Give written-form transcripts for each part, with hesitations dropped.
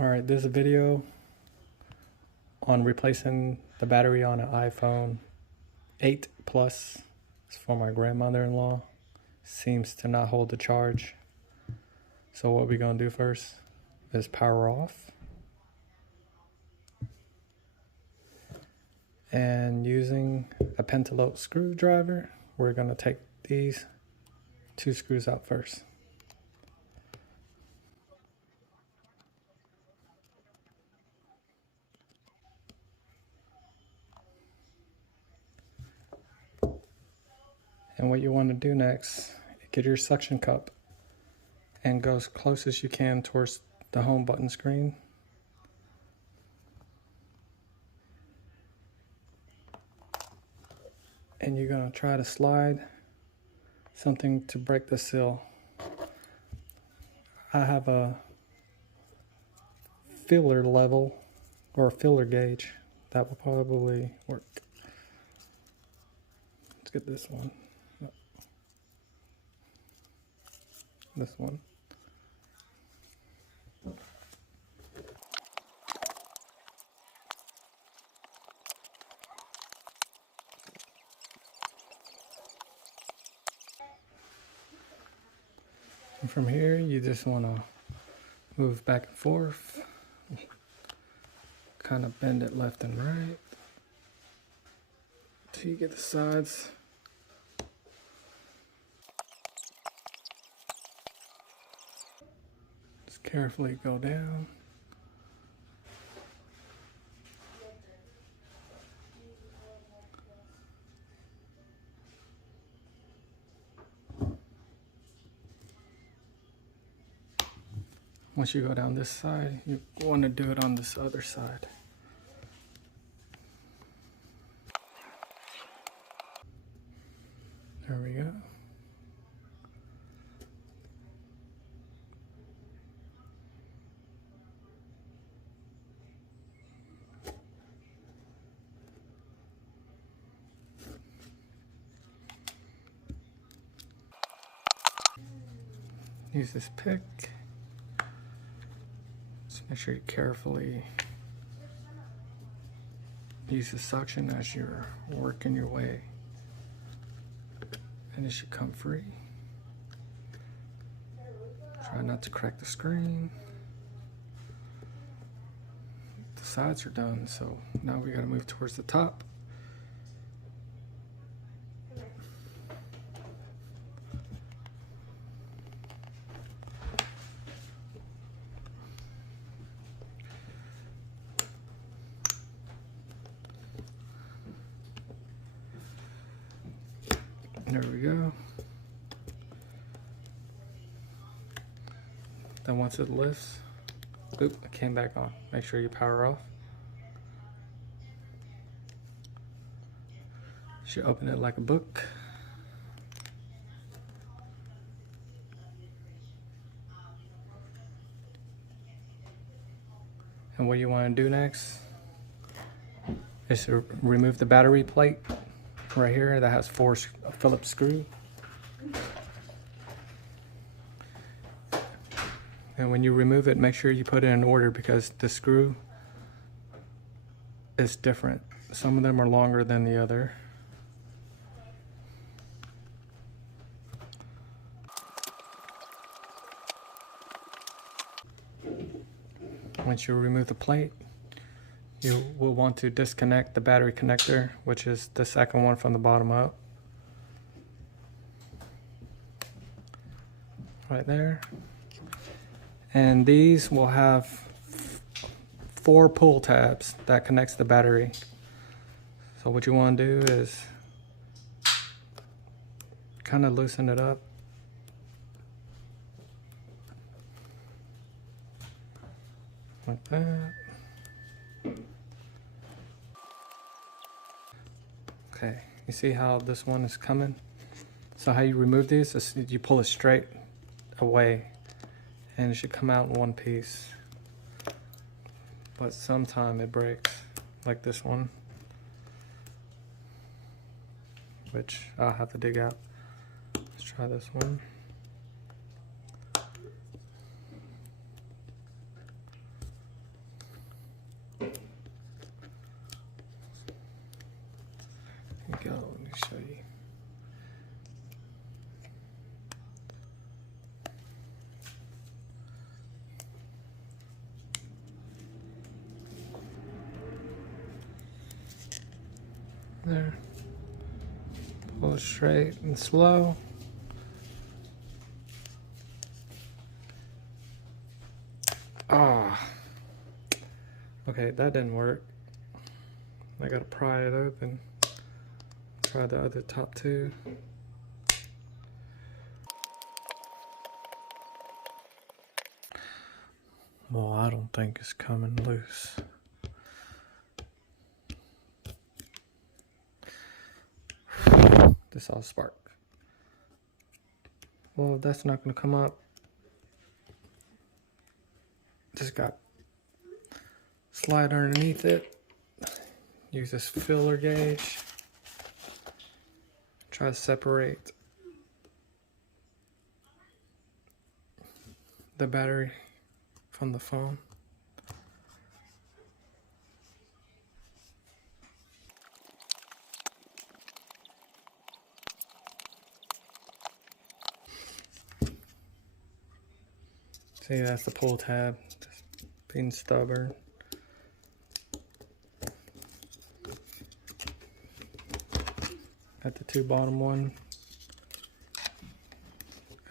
Alright, this is a video on replacing the battery on an iPhone 8 Plus. It's for my grandmother-in-law. Seems to not hold the charge. So what we're going to do first is power off. And using a pentalobe screwdriver, we're going to take these two screws out first. And what you want to do next, get your suction cup and go as close as you can towards the home button screen. And you're going to try to slide something to break the seal. I have a filler level or a filler gauge that will probably work. Let's get this one. This one. And from here, you just want to move back and forth, kind of bend it left and right till you get the sides. Just carefully go down. Once you go down this side, you want to do it on this other side. There we go. Use this pick. Just make sure you carefully use the suction as you're working your way, and it should come free. Try not to crack the screen. The sides are done, so now we gotta move towards the top. There we go. Then once it lifts, oop, it came back on. Make sure you power off. You should open it like a book. And what you want to do next is to remove the battery plate right here that has 4 Phillips screws. And when you remove it, make sure you put it in order because the screw is different. Some of them are longer than the other. Once you remove the plate, you will want to disconnect the battery connector, which is the second one from the bottom up. Right there. And these will have 4 pull tabs that connects the battery. So what you want to do is kind of loosen it up. Like that. Okay, you see how this one is coming? So how you remove these is you pull it straight away and it should come out in one piece. But sometimes it breaks, like this one, which I'll have to dig out. Let's try this one. go. Let me show you. There. Pull it straight and slow. Ah. Okay, that didn't work. I gotta pry it open. Try the other top two. Well, I don't think it's coming loose. This all spark. Well, that's not gonna come up. Just got slide underneath it. Use this filler gauge. Try to separate the battery from the phone. See, that's the pull tab. Just being stubborn. Got the two bottom one.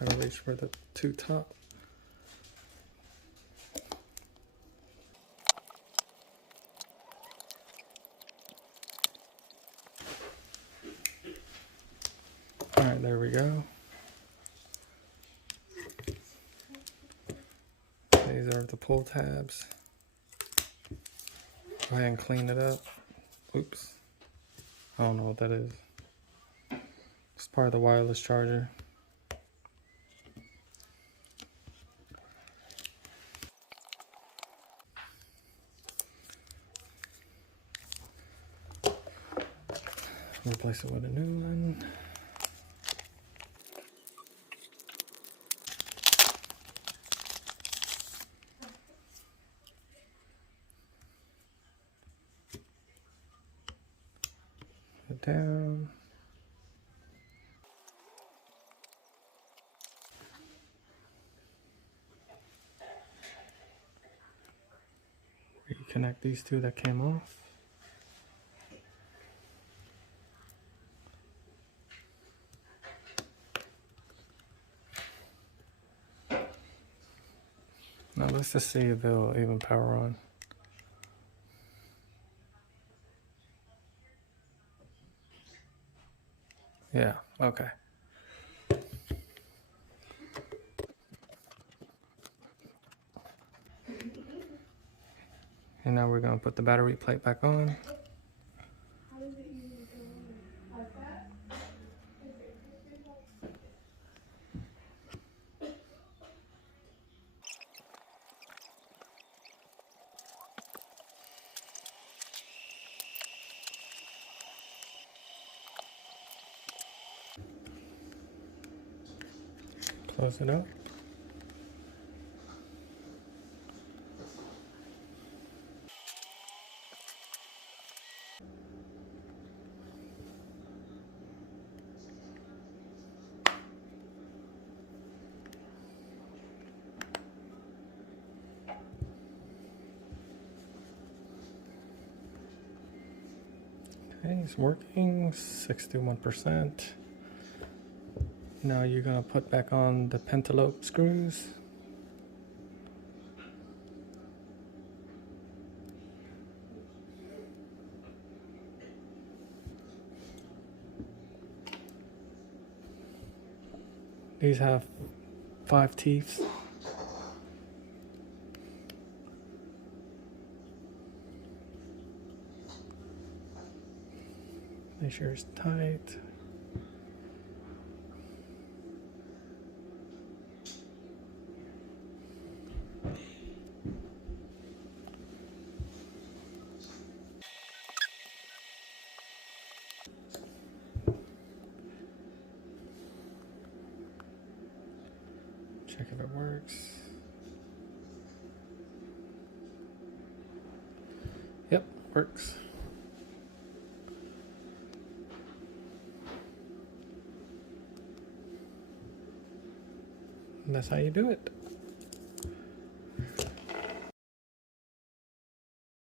Gotta reach for the two top. Alright, there we go. These are the pull tabs. Go ahead and clean it up. Oops. I don't know what that is. It's part of the wireless charger. Replace it with a new one. Put it down. Reconnect these two that came off. Now let's just see if it'll even power on. Yeah, okay. And now we're gonna put the battery plate back on. Close it up. Okay, it's working, 61%. Now you're gonna put back on the pentalobe screws. These have 5 teeth. Make sure it's tight. Check if it works. Yep, works. And that's how you do it.